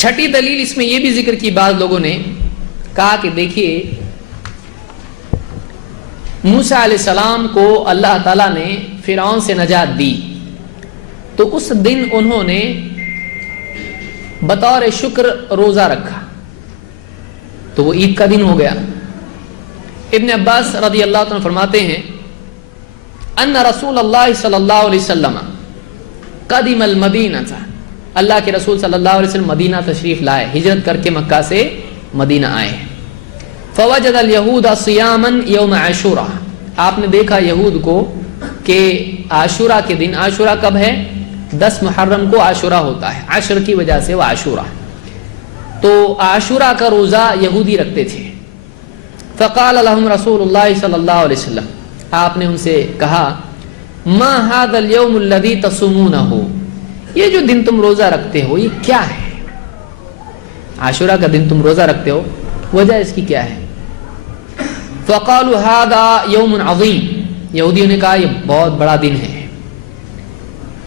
چھٹی دلیل اس میں یہ بھی ذکر کی بعض لوگوں نے کہا کہ دیکھیے موسیٰ علیہ السلام کو اللہ تعالیٰ نے فرعون سے نجات دی تو اس دن انہوں نے بطور شکر روزہ رکھا تو وہ عید کا دن ہو گیا. ابن عباس رضی اللہ عنہ فرماتے ہیں ان رسول اللہ صلی اللہ علیہ وسلم قدم المدینہ، اللہ کے رسول صلی اللہ علیہ وسلم مدینہ تشریف لائے، ہجرت کر کے مکہ سے مدینہ آئے. فوجد الیہود صیاما یوم عاشوراء، آپ نے دیکھا یہود کو کہ عاشوراء کے دن، عاشوراء کب ہے؟ 10 محرم کو عاشوراء ہوتا ہے، عشر کی وجہ سے وہ عاشوراء، تو عاشوراء کا روزہ یہودی رکھتے تھے. فقال لهم رسول اللہ صلی اللہ علیہ وسلم، آپ نے ان سے کہا ما هذا اليوم الذي تصومونه، یہ جو دن تم روزہ رکھتے ہو یہ کیا ہے؟ عاشوراء کا دن تم روزہ رکھتے ہو، وجہ اس کی کیا ہے؟ فقالوا هذا يوم عظیم، یہودیوں نے کہا یہ بہت بڑا دن ہے.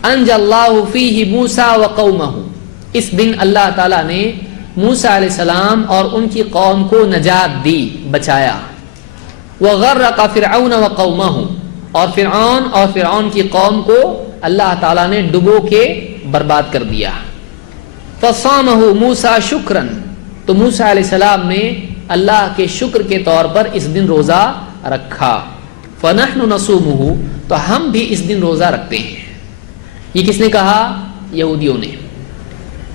انجى الله فيه موسى وقومه، اس دن اللہ تعالیٰ نے موسیٰ علیہ السلام اور ان کی قوم کو نجات دی، بچایا. وغرق فرعون وقومه، اور فرعون کی قوم کو اللہ تعالیٰ نے ڈبو کے برباد کر دیا. فصامه موسیٰ شکرا، تو موسیٰ علیہ السلام نے اللہ کے شکر کے طور پر اس دن روزہ رکھا. فنحن نصومه، تو ہم بھی اس دن روزہ رکھتے ہیں. یہ کس نے کہا؟ یہودیوں نے.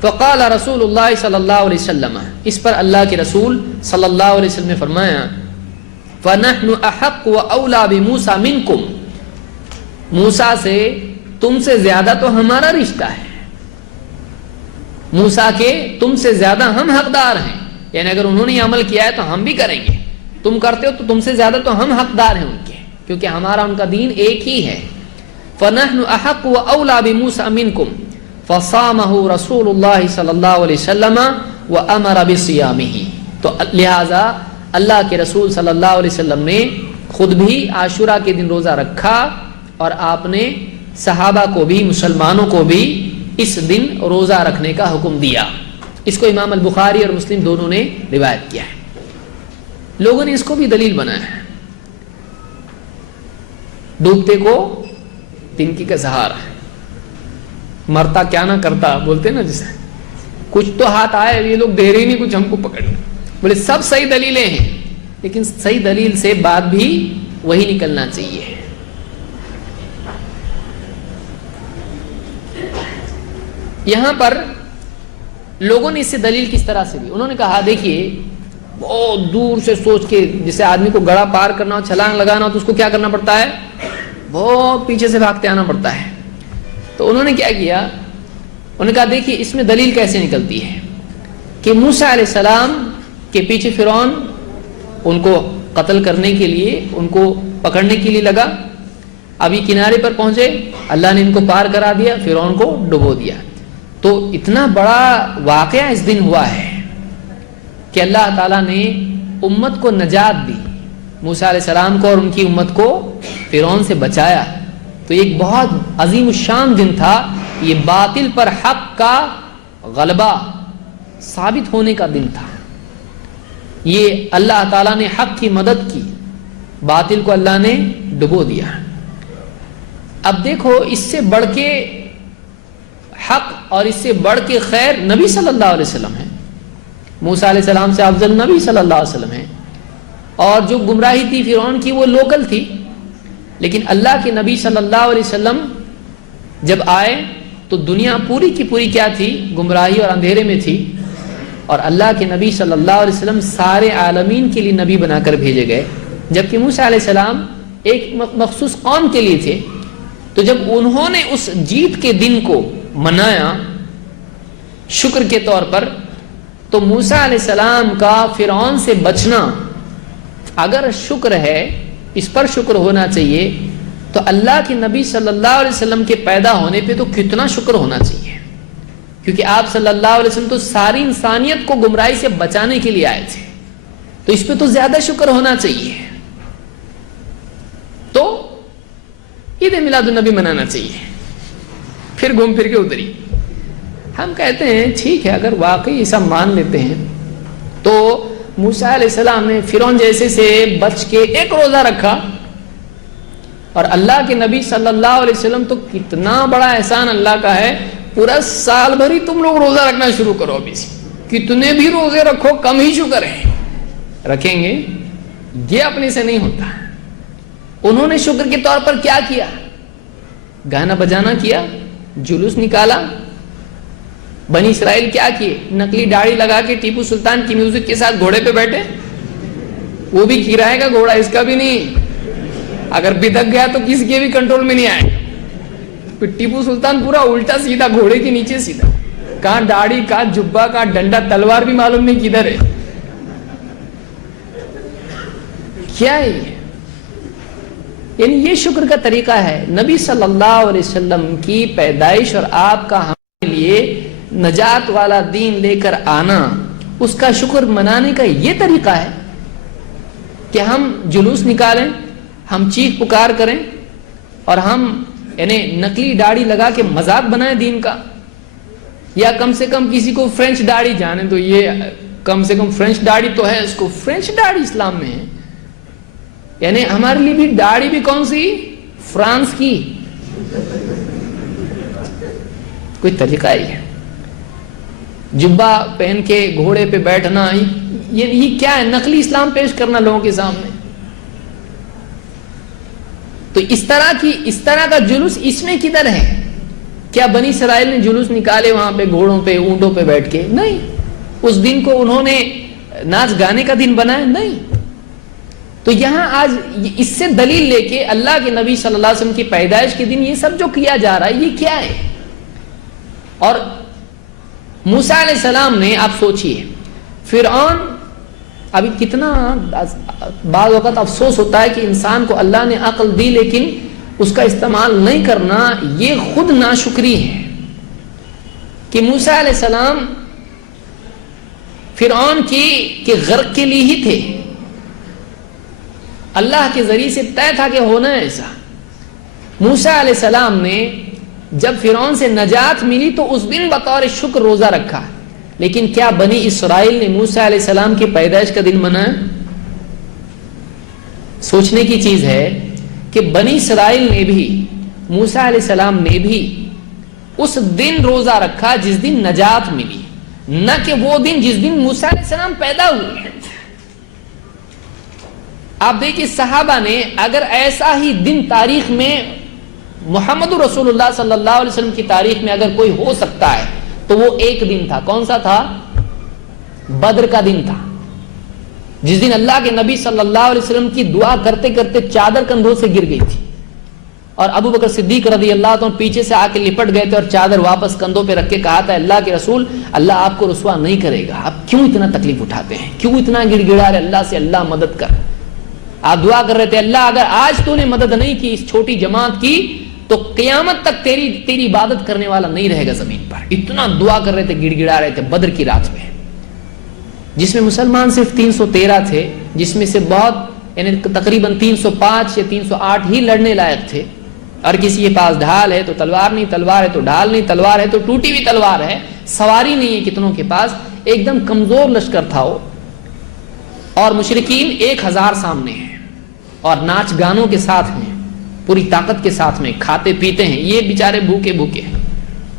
فقال رسول اللہ صلی اللہ علیہ وسلم، اس پر اللہ کے رسول صلی اللہ علیہ وسلم نے فرمایا فنحن احق واولی بموسیٰ منکم، موسیٰ سے تم سے زیادہ تو ہمارا رشتہ ہے، موسیٰ کے تم سے زیادہ ہم حقدار ہیں، یعنی اگر انہوں نے یہ عمل کیا ہے تو ہم بھی کریں گے، تم کرتے ہو تو تم سے زیادہ تو ہم حقدار ہیں ان کے، کیونکہ ہمارا ان کا دین ایک ہی ہے. فنحن احق واولی بموسیٰ منکم فصامہ رسول اللہ صلی اللہ علیہ وسلم وامر بصیامہ، تو لہذا اللہ کے رسول صلی اللہ علیہ وسلم نے خود بھی عاشوراء کے دن روزہ رکھا اور آپ نے صحابہ کو بھی، مسلمانوں کو بھی اس دن روزہ رکھنے کا حکم دیا. اس کو امام البخاری اور مسلم دونوں نے روایت کیا ہے. لوگوں نے اس کو بھی دلیل بنایا ہے، ڈوبتے کو تنکی کا سہارا، مرتا کیا نہ کرتا بولتے نا جسے، کچھ تو ہاتھ آئے، یہ لوگ دے رہے نہیں کچھ ہم کو پکڑنے. بولے سب صحیح دلیلیں ہیں لیکن صحیح دلیل سے بات بھی وہی نکلنا چاہیے. یہاں پر لوگوں نے اس سے دلیل کس طرح سے دی، انہوں نے کہا دیکھیے بہت دور سے سوچ کے، جسے آدمی کو گڑھا پار کرنا ہو، چھلانگ لگانا ہو تو اس کو کیا کرنا پڑتا ہے؟ بہت پیچھے سے بھاگتے آنا پڑتا ہے. تو انہوں نے کیا کیا، انہوں نے کہا دیکھیے اس میں دلیل کیسے نکلتی ہے کہ موسیٰ علیہ السلام کے پیچھے فرعون ان کو قتل کرنے کے لیے، ان کو پکڑنے کے لیے لگا. ابھی کنارے پر پہنچے، اللہ نے ان کو پار کرا دیا، فرعون کو ڈبو دیا. تو اتنا بڑا واقعہ اس دن ہوا ہے کہ اللہ تعالیٰ نے امت کو نجات دی، موسیٰ علیہ السلام کو اور ان کی امت کو فرعون سے بچایا. تو ایک بہت عظیم الشان دن تھا. یہ باطل پر حق کا غلبہ ثابت ہونے کا دن تھا. یہ اللہ تعالیٰ نے حق کی مدد کی، باطل کو اللہ نے ڈبو دیا. اب دیکھو اس سے بڑھ کے حق اور اس سے بڑھ کے خیر نبی صلی اللہ علیہ وسلم ہے. موسیٰ علیہ السلام سے افضل نبی صلی اللہ علیہ وسلم ہے. اور جو گمراہی تھی فرعون کی وہ لوکل تھی، لیکن اللہ کے نبی صلی اللہ علیہ وسلم جب آئے تو دنیا پوری کی پوری کیا تھی؟ گمراہی اور اندھیرے میں تھی. اور اللہ کے نبی صلی اللہ علیہ وسلم سارے عالمین کے لیے نبی بنا کر بھیجے گئے، جبکہ موسیٰ علیہ السلام ایک مخصوص قوم کے لیے تھے. تو جب انہوں نے اس جیت کے دن کو منایا شکر کے طور پر، تو موسیٰ علیہ السلام کا فرعون سے بچنا اگر شکر ہے، اس پر شکر ہونا چاہیے، تو اللہ کے نبی صلی اللہ علیہ وسلم کے پیدا ہونے پہ تو کتنا شکر ہونا چاہیے، کیونکہ آپ صلی اللہ علیہ وسلم تو ساری انسانیت کو گمراہی سے بچانے کے لیے آئے تھے، تو اس پہ تو زیادہ شکر ہونا چاہیے. تو عید میلاد النبی منانا چاہیے. پھر گھوم پھر کے ادھر ہی ہم کہتے ہیں ٹھیک ہے، اگر واقعی سب مان لیتے ہیں تو موسیٰ علیہ السلام نے فرعون جیسے سے بچ کے ایک روزہ رکھا، اور اللہ کے نبی صلی اللہ علیہ وسلم تو کتنا بڑا احسان اللہ کا ہے، پورا سال بھر ہی تم لوگ روزہ رکھنا شروع کرو، ابھی سے کتنے بھی روزے رکھو کم ہی شکر ہے، رکھیں گے، یہ اپنے سے نہیں ہوتا۔ انہوں نے شکر کے طور پر کیا کیا؟ گانا بجانا کیا، جلوس نکالا۔ بنی اسرائیل کیا کیے؟ نکلی داڑھی لگا کے ٹیپو سلطان کی میوزک کے ساتھ گھوڑے پہ بیٹھے، وہ بھی کرائے کا گھوڑا، اس کا بھی نہیں، اگر بدک گیا تو کسی کے بھی کنٹرول میں نہیں آئے۔ پھر ٹیپو سلطان پورا الٹا سیدھا گھوڑے کے نیچے سیدھا، کہاں داڑھی، کہاں جبہ، کہاں ڈنڈا، تلوار بھی معلوم نہیں کدھر ہے۔ کیا ہے یہ؟ یعنی یہ شکر کا طریقہ ہے۔ نبی صلی اللہ علیہ وسلم کی پیدائش اور آپ کا ہمارے لیے نجات والا دین لے کر آنا، اس کا شکر منانے کا یہ طریقہ ہے کہ ہم جلوس نکالیں، ہم چیخ پکار کریں، اور ہم یعنی نکلی داڑھی لگا کے مذاق بنائیں دین کا، یا کم سے کم کسی کو فرینچ داڑھی جانے تو یہ کم سے کم فرینچ داڑھی تو ہے، اس کو فرینچ داڑھی اسلام میں ہے، یعنی ہمارے لیے بھی داڑھی بھی کون سی؟ فرانس کی۔ کوئی طریقہ ہی ہے؟ جبہ پہن کے گھوڑے پہ بیٹھنا، یہ کیا ہے؟ نقلی اسلام پیش کرنا لوگوں کے سامنے۔ تو اس طرح کا جلوس اس میں کدھر ہے؟ کیا بنی اسرائیل نے جلوس نکالے وہاں پہ گھوڑوں پہ، اونٹوں پہ بیٹھ کے؟ نہیں۔ اس دن کو انہوں نے ناچ گانے کا دن بنایا؟ نہیں۔ تو یہاں آج اس سے دلیل لے کے اللہ کے نبی صلی اللہ علیہ وسلم کی پیدائش کے دن یہ سب جو کیا جا رہا ہے یہ کیا ہے؟ اور موسیٰ علیہ السلام نے، آپ سوچئے فرعون، ابھی کتنا بعض وقت افسوس ہوتا ہے کہ انسان کو اللہ نے عقل دی لیکن اس کا استعمال نہیں کرنا، یہ خود ناشکری ہے کہ موسیٰ علیہ السلام فرعون کے غرق کے لیے ہی تھے، اللہ کے ذریعے سے طے تھا کہ ہونا ہے ایسا۔ موسیٰ علیہ السلام نے جب فرعون سے نجات ملی تو اس دن بطور شکر روزہ رکھا، لیکن کیا بنی اسرائیل نے موسیٰ علیہ السلام کی پیدائش کا دن منایا؟ سوچنے کی چیز ہے کہ بنی اسرائیل نے بھی، موسیٰ علیہ السلام نے بھی اس دن روزہ رکھا جس دن نجات ملی، نہ کہ وہ دن جس دن موسیٰ علیہ السلام پیدا ہوئے۔ آپ دیکھیں صحابہ نے اگر ایسا ہی دن تاریخ میں، محمد رسول اللہ صلی اللہ علیہ وسلم کی تاریخ میں اگر کوئی ہو سکتا ہے تو وہ ایک دن تھا، کون سا تھا؟ بدر کا دن تھا، جس دن اللہ کے نبی صلی اللہ علیہ وسلم کی دعا کرتے کرتے چادر کندھوں سے گر گئی تھی، اور ابو بکر صدیق رضی اللہ عنہ پیچھے سے آ کے لپٹ گئے تھے اور چادر واپس کندھوں پہ رکھ کے کہا تھا اللہ کے رسول اللہ آپ کو رسوا نہیں کرے گا، آپ کیوں اتنا تکلیف اٹھاتے ہیں، کیوں اتنا گڑ گڑا رہے اللہ سے، اللہ مدد کر۔ آپ دعا کر رہے تھے اللہ اگر آج تو نے مدد نہیں کی اس چھوٹی جماعت کی تو قیامت تک تیری عبادت کرنے والا نہیں رہے گا زمین پر، اتنا دعا کر رہے تھے، گڑ گڑا رہے تھے بدر کی رات میں، جس میں مسلمان صرف 313 تھے، جس میں سے بہت یعنی تقریباً 305 یا 308 ہی لڑنے لائق تھے، اور کسی کے پاس ڈھال ہے تو تلوار نہیں، تلوار ہے تو ڈھال نہیں، تلوار ہے تو ٹوٹی ہوئی تلوار ہے، سواری نہیں ہے کتنوں کے پاس، ایک دم کمزور لشکر تھا وہ، اور مشرکین 1000 سامنے ہیں اور ناچ گانوں کے ساتھ ہیں، پوری طاقت کے ساتھ میں کھاتے پیتے ہیں، یہ بیچارے بھوکے بھوکے ہیں،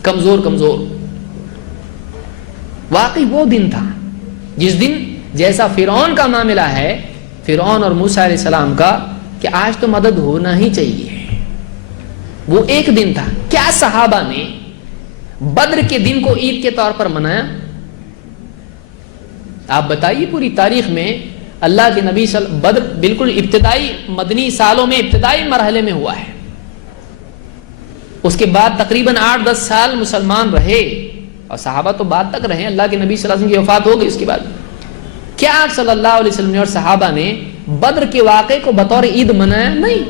کمزور کمزور۔ واقعی وہ دن تھا جس دن جیسا فرعون کا معاملہ ہے، فرعون اور موسیٰ علیہ السلام کا، کہ آج تو مدد ہونا ہی چاہیے، وہ ایک دن تھا۔ کیا صحابہ نے بدر کے دن کو عید کے طور پر منایا؟ آپ بتائیے پوری تاریخ میں اللہ کے نبی بدر بالکل ابتدائی مدنی سالوں میں ابتدائی مرحلے میں ہوا ہے، اس کے بعد تقریباً 8-10 سال مسلمان رہے، اور صحابہ تو بعد تک رہے، اللہ کے نبی صلی اللہ علیہ وسلم کی وفات ہو گئی اس کے بعد۔ کیا آپ صلی اللہ علیہ وسلم نے اور صحابہ نے بدر کے واقعے کو بطور عید منایا؟ نہیں۔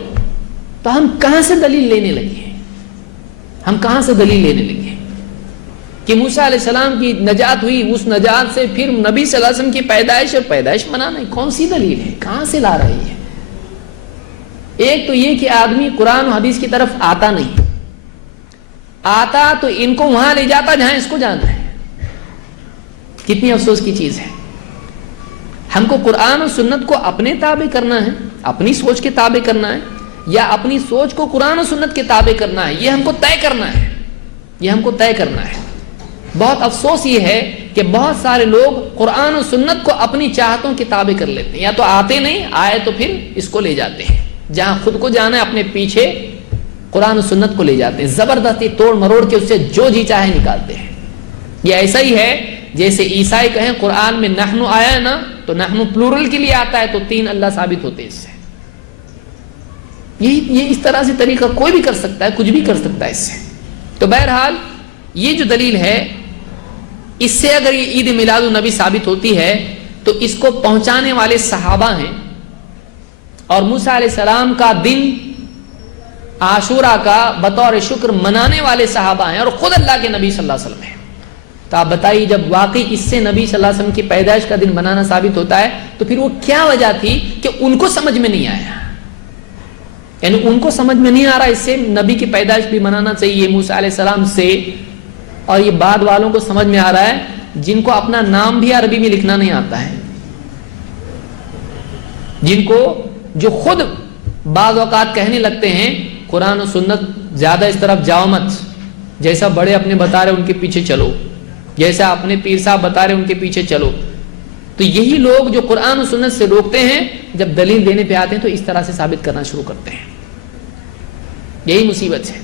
تو ہم کہاں سے دلیل لینے لگے ہیں؟ ہم کہاں سے دلیل لینے لگے ہیں کہ موسیٰ علیہ السلام کی نجات ہوئی، اس نجات سے پھر نبی صلی اللہ علیہ وسلم کی پیدائش اور پیدائش منانا؟ کون سی دلیل ہے؟ کہاں سے لا رہی ہے؟ ایک تو یہ کہ آدمی قرآن و حدیث کی طرف آتا نہیں، آتا تو ان کو وہاں لے جاتا جہاں اس کو جانا ہے. کتنی افسوس کی چیز ہے. ہم کو قرآن و سنت کو اپنے تابع کرنا ہے, اپنی سوچ کے تابع کرنا ہے, یا اپنی سوچ کو قرآن و سنت کے تابع کرنا ہے, یہ ہم کو طے کرنا ہے. یہ ہم کو طے کرنا ہے. بہت افسوس یہ ہے کہ بہت سارے لوگ قرآن و سنت کو اپنی چاہتوں کے تابع کر لیتے ہیں, یا تو آتے نہیں, آئے تو پھر اس کو لے جاتے ہیں, جہاں خود کو جانا ہے اپنے پیچھے قرآن و سنت کو لے جاتے ہیں, زبردستی توڑ مروڑ کے اس سے جو جی چاہے نکالتے ہیں. یہ ایسا ہی ہے جیسے عیسائی کہیں قرآن میں نحنو آیا ہے نا, تو نحنو پلورل کے لیے آتا ہے, تو 3 اللہ ثابت ہوتے اس سے. یہ اس طرح سے طریقہ کوئی بھی کر سکتا ہے, کچھ بھی کر سکتا ہے اس سے. تو بہرحال یہ جو دلیل ہے, اس سے اگر یہ عید میلاد النبی ثابت ہوتی ہے تو اس کو پہنچانے والے صحابہ ہیں, اور موسیٰ علیہ السلام کا دن عاشورہ کا بطور شکر منانے والے صحابہ ہیں, اور خود اللہ کے نبی صلی اللہ علیہ وسلم ہیں. تو آپ بتائیے, جب واقعی اس سے نبی صلی اللہ علیہ وسلم کی پیدائش کا دن منانا ثابت ہوتا ہے, تو پھر وہ کیا وجہ تھی کہ ان کو سمجھ میں نہیں آیا, یعنی ان کو سمجھ میں نہیں آ رہا اس سے نبی کی پیدائش بھی منانا چاہیے موسیٰ علیہ السلام سے, اور یہ بعد والوں کو سمجھ میں آ رہا ہے جن کو اپنا نام بھی عربی میں لکھنا نہیں آتا ہے, جن کو جو خود بعض اوقات کہنے لگتے ہیں قرآن و سنت زیادہ اس طرف جاؤ مت, جیسا بڑے اپنے بتا رہے ان کے پیچھے چلو, جیسا اپنے پیر صاحب بتا رہے ان کے پیچھے چلو. تو یہی لوگ جو قرآن و سنت سے روکتے ہیں, جب دلیل دینے پہ آتے ہیں تو اس طرح سے ثابت کرنا شروع کرتے ہیں. یہی مصیبت ہے.